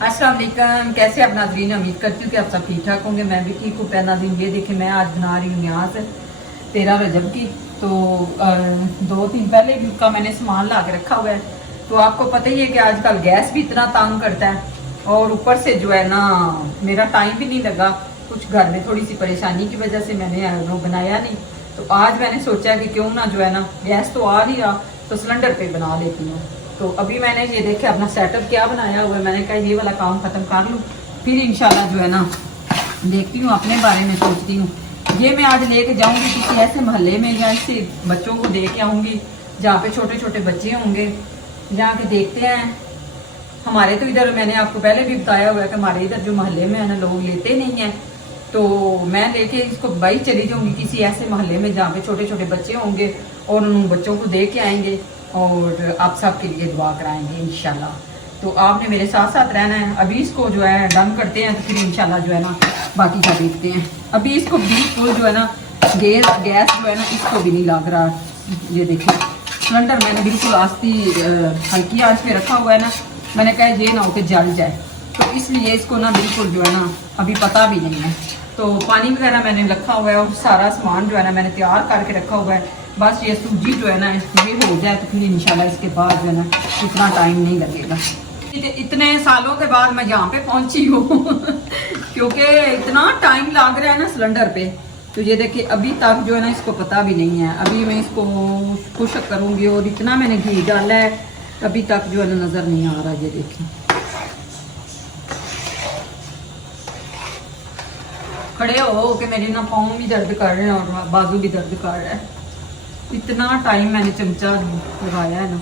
अस्सलाम वालेकुम। कैसे आप नाज़रीन, उम्मीद करती हूँ कि आप सब ठीक ठाक होंगे। मैं भी ठीक हूँ। नाज़रीन ये देखें, मैं आज बना रही हूँ यहाँ से 13 रजब की। तो 2 दिन पहले भी का मैंने सामान ला के रखा हुआ है। तो आपको पता ही है कि आजकल गैस भी इतना तंग करता है, और ऊपर से जो है ना मेरा टाइम भी नहीं लगा। कुछ घर में थोड़ी सी परेशानी की वजह से मैंने वो बनाया नहीं। तो आज मैंने सोचा कि क्यों ना जो है ना, गैस तो आ नहीं रहा तो सिलेंडर पे बना लेती हूँ। तो अभी मैंने ये देखे अपना सेटअप क्या बनाया हुआ है। मैंने कहा ये वाला काम खत्म कर लूँ, फिर इंशाल्लाह जो है ना देखती हूँ, अपने बारे में सोचती हूँ। ये मैं आज लेके जाऊँगी किसी ऐसे मोहल्ले में या ऐसे बच्चों को दे के आऊँगी जहाँ पे छोटे छोटे बच्चे होंगे, जहाँ के देखते हैं। हमारे तो इधर मैंने आपको पहले भी बताया हुआ है कि हमारे इधर जो मोहल्ले में है ना, लोग लेते नहीं हैं। तो मैं लेके इसको बाई चली जाऊँगी किसी ऐसे मोहल्ले में जहाँ पे छोटे छोटे बच्चे होंगे, और उन बच्चों को दे के आएंगे और आप सब के लिए दुआ कराएंगे इंशाल्लाह। तो आपने मेरे साथ साथ रहना है। अभी इसको जो है डन करते हैं, तो फिर इंशाल्लाह जो है ना बाकी का देखते हैं। अभी इसको बिल्कुल जो है ना गैस जो है ना इसको भी नहीं लग रहा। ये देखिए सिलेंडर मैंने बिल्कुल आस्ती हल्की आंच पे रखा हुआ है ना। मैंने कहा ये ना हो के जल जाए, तो इसलिए इसको ना बिल्कुल जो है ना अभी पता भी नहीं है। तो पानी वगैरह मैंने रखा हुआ है और सारा सामान जो है ना मैंने तैयार करके रखा हुआ है। बस ये सूजी जो है ना ये हो जाए तो फिर इंशाल्लाह इसके बाद जो है ना इतना टाइम नहीं लगेगा। इतने सालों के बाद मैं यहाँ पे पहुंची हूँ क्योंकि इतना टाइम लग रहा है ना सिलेंडर पे। तो ये देखिए अभी तक जो है ना इसको पता भी नहीं है। अभी मैं इसको खुश्क करूँगी और इतना मैंने घी डाला है, अभी तक जो है ना नज़र नहीं आ रहा। ये देखिए खड़े हो कि मेरे ना पाँव भी दर्द कर रहे हैं और बाजू भी दर्द कर रहा है। इतना टाइम मैंने चमचा लगाया है ना।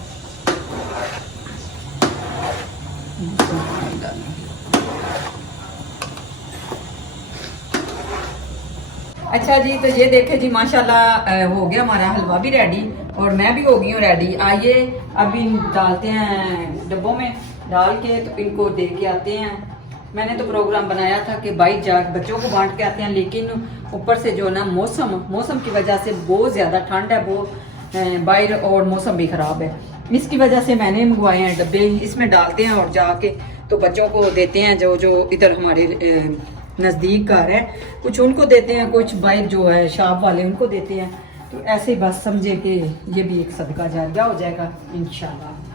अच्छा जी, तो ये देखे जी माशाल्लाह हो गया हमारा हलवा भी रेडी और मैं भी हो गई हूँ रेडी। आइए अभी डालते हैं डब्बों में डाल के, तो इनको दे के आते हैं। मैंने तो प्रोग्राम बनाया था कि बाइक जा बच्चों को बांट के आते हैं, लेकिन ऊपर से जो ना मौसम की वजह से बहुत ज़्यादा ठंड है, बहुत बाहर, और मौसम भी ख़राब है। इसकी वजह से मैंने मंगवाए हैं डब्बे, इसमें डालते हैं और जाके तो बच्चों को देते हैं। जो जो इधर हमारे नज़दीक घर है, कुछ उनको देते हैं, कुछ बाहर जो है शॉप वाले उनको देते हैं। तो ऐसे ही बस समझे कि ये भी एक सदका जारिया हो जाएगा इंशाल्लाह।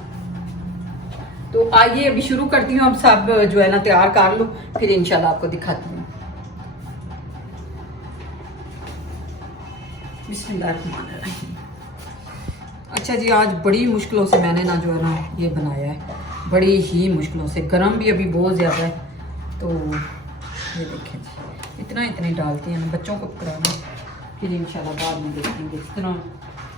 तो आइए अभी शुरू करती हूँ। अब सब जो है ना तैयार कर लो, फिर इंशाल्लाह आपको दिखाती हूँ। बिस्मिल्लाहिर्रहमानिर्रहीम। अच्छा जी, आज बड़ी मुश्किलों से मैंने ना जो है ना ये बनाया है, बड़ी ही मुश्किलों से। गरम भी अभी बहुत ज़्यादा है। तो ये देखें इतने डालते हैं बच्चों को कराना, फिर इंशाल्लाह बाद में देखेंगे।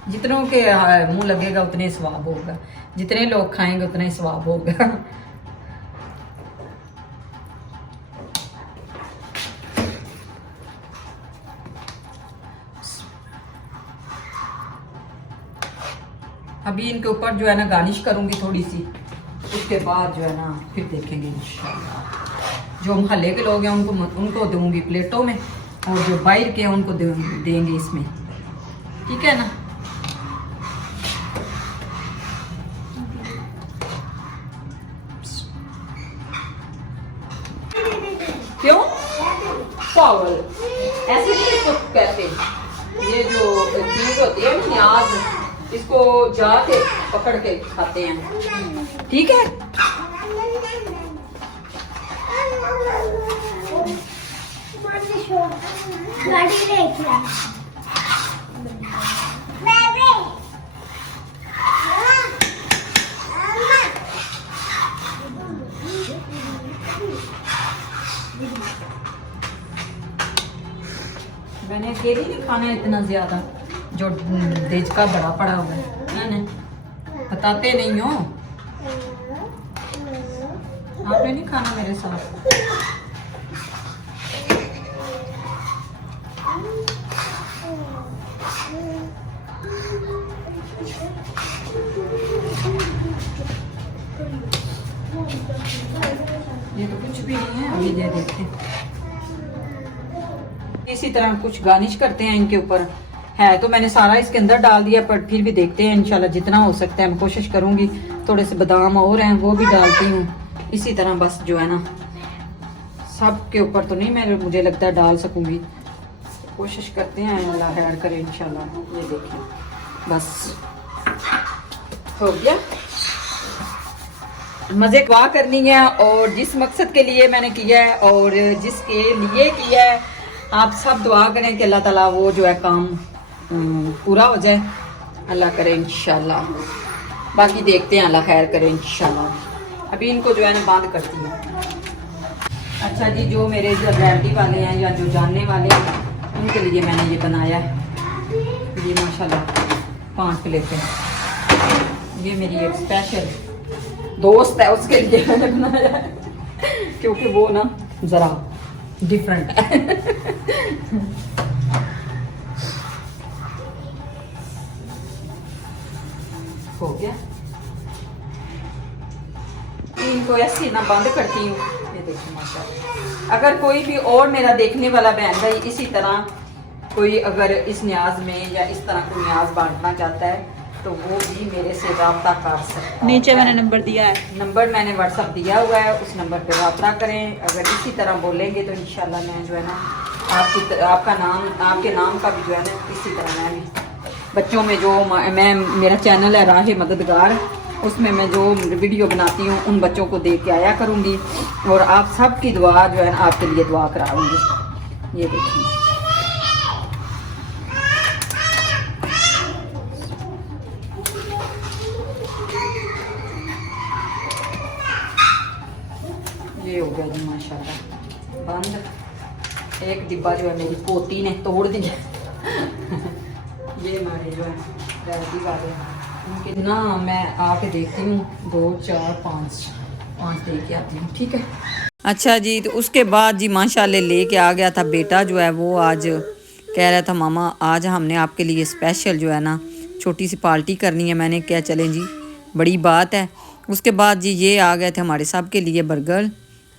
जितनों के मुंह लगेगा उतने स्वाब होगा, जितने लोग खाएंगे उतना ही स्वाब होगा। अभी इनके ऊपर जो है ना गार्निश करूंगी थोड़ी सी, उसके बाद जो है ना फिर देखेंगे इंशाल्लाह। जो मोहल्ले के लोग हैं उनको दूंगी प्लेटों में, और जो बाहर के हैं उनको देंगे इसमें, ठीक है ना। क्यों पागल ऐसे नहीं इसको कहते। ये जो चीज होती है ना न्याज, इसको जाके पकड़ के खाते हैं, ठीक है। मैंने अकेली नहीं खाना है इतना ज्यादा, जो देज का बड़ा पड़ा हुआ है ना, बताते नहीं हो। आपने नहीं खाना मेरे साथ। ये तो कुछ भी नहीं है, अभी दे देते हैं। इसी तरह कुछ गार्निश करते हैं इनके ऊपर। है तो मैंने सारा इसके अंदर डाल दिया, पर फिर भी देखते हैं इंशाल्लाह जितना हो सकता है मैं कोशिश करूंगी। थोड़े से बादाम और हैं वो भी डालती हूँ। इसी तरह बस जो है ना सब के ऊपर तो नहीं मैं मुझे लगता है डाल सकूंगी, कोशिश करते हैं, अल्लाह खैर करे इंशाल्लाह। ये देखिए बस हो गया। मज़े दुआ करनी है और जिस मकसद के लिए मैंने किया है और जिसके लिए किया है, आप सब दुआ करें कि अल्लाह ताला वो जो है काम पूरा हो जाए, अल्लाह करे इंशाल्लाह। बाकी देखते हैं, अल्लाह खैर करे इंशाल्लाह। अभी इनको जो है ना बंद करती हूँ। अच्छा जी, जो मेरे जो फैमिली वाले हैं या जो जानने वाले हैं उनके लिए मैंने ये बनाया है। ये माशाल्लाह 5 प्लेटें, ये मेरी एक स्पेशल दोस्त है उसके लिए मैंने बनाया है, क्योंकि वो ना ज़रा डिफरेंट है। हो गया, इनको ऐसे ना बंद करती हूँ। ये देखिए माशाल्लाह। अगर कोई भी और मेरा देखने वाला बहन भाई इसी तरह कोई अगर इस न्याज में या इस तरह कोई न्याज बांटना चाहता है तो वो भी मेरे से रब्ता कर सकता है। नीचे मैंने नंबर दिया है, नंबर मैंने व्हाट्सअप दिया हुआ है, उस नंबर पे रब्ता करें। अगर इसी तरह बोलेंगे तो इंशाल्लाह मैं जो है ना आपका नाम, आपके नाम का भी जो है ना इसी तरह मैं भी बच्चों में जो मैं मेरा चैनल है राह मददगार, उसमें मैं जो वीडियो बनाती हूँ उन बच्चों को देख के आया करूँगी और आप सबकी दुआ जो है ना आपके लिए दुआ कराऊँगी। ये देखिए ये हो गया जी माशाल्लाह बंद। एक डिब्बा जो है मेरी पोती ने तोड़ दिया। ये हमारे जो है रहती वाले उनके ना मैं आके देखती हूँ, 2 4 5 दे के आती हूँ, ठीक है। अच्छा जी, तो उसके बाद जी माशाल्लाह लेके आ गया था बेटा जो है वो आज कह रहा था मामा आज हमने आपके लिए स्पेशल जो है ना छोटी सी पार्टी करनी है। मैंने क्या चलें जी, बड़ी बात है। उसके बाद जी ये आ गए थे हमारे सब के लिए बर्गर,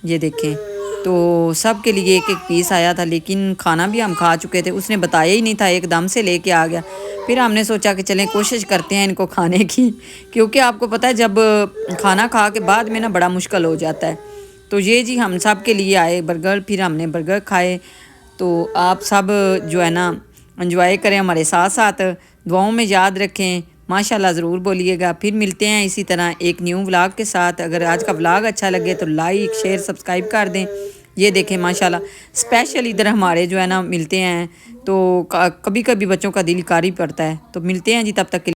ये देखें। तो सब के लिए एक एक पीस आया था, लेकिन खाना भी हम खा चुके थे, उसने बताया ही नहीं था, एकदम से लेके आ गया। फिर हमने सोचा कि चलें कोशिश करते हैं इनको खाने की, क्योंकि आपको पता है जब खाना खा के बाद में ना बड़ा मुश्किल हो जाता है। तो ये जी हम सब के लिए आए बर्गर, फिर हमने बर्गर खाए। तो आप सब जो है ना एंजॉय करें हमारे साथ साथ, दुआओं में याद रखें, माशाल्लाह ज़रूर बोलिएगा। फिर मिलते हैं इसी तरह एक न्यू व्लॉग के साथ। अगर आज का व्लॉग अच्छा लगे तो लाइक शेयर सब्सक्राइब कर दें। ये देखें माशाल्लाह स्पेशल इधर हमारे जो है ना मिलते हैं, तो कभी कभी बच्चों का दिल कारी पड़ता है। तो मिलते हैं जी, तब तक के लिए।